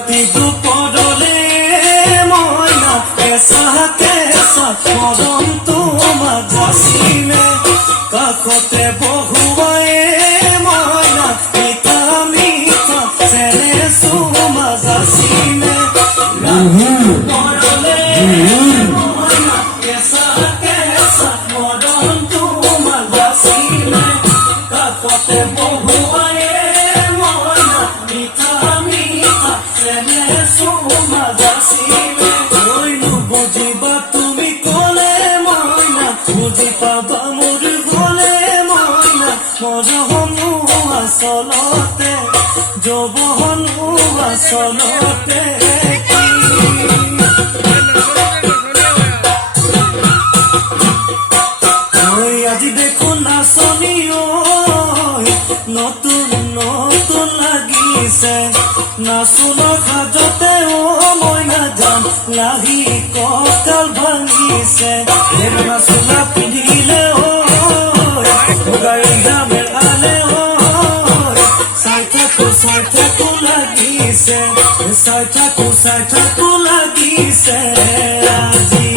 ৰাতি দুপৰলে মইনা কেঁচা কেঁচা মৰমটো যাচিলে কাষতে বহুৱাই মইনা মিঠা মিঠা চেনে চুমা যাচিলে ৰাতি দুপৰলে মইনা কেঁচা কেঁচা মৰমটো যাচিলে কাষতে বহুৱাই মইনা মিঠা মিঠা চেনে চুমা যাচিলে বুজিবা তুমি ক'লে মইনা বুজি পাবা মোৰ গ'লে মইনা মৰমো আচলতে যৌৱনো আচলতে আজি দেখোন নাচনি নতুন নতুন লাগিছে নাচোনৰ সাজতে মইনা যাম লাহি কঁকাল ভাঙিছে নাচোনা পিন্ধিলে গাড়ী যামে আলে চাই থাকো লাগিছে চাই থাকো লাগিছে আজি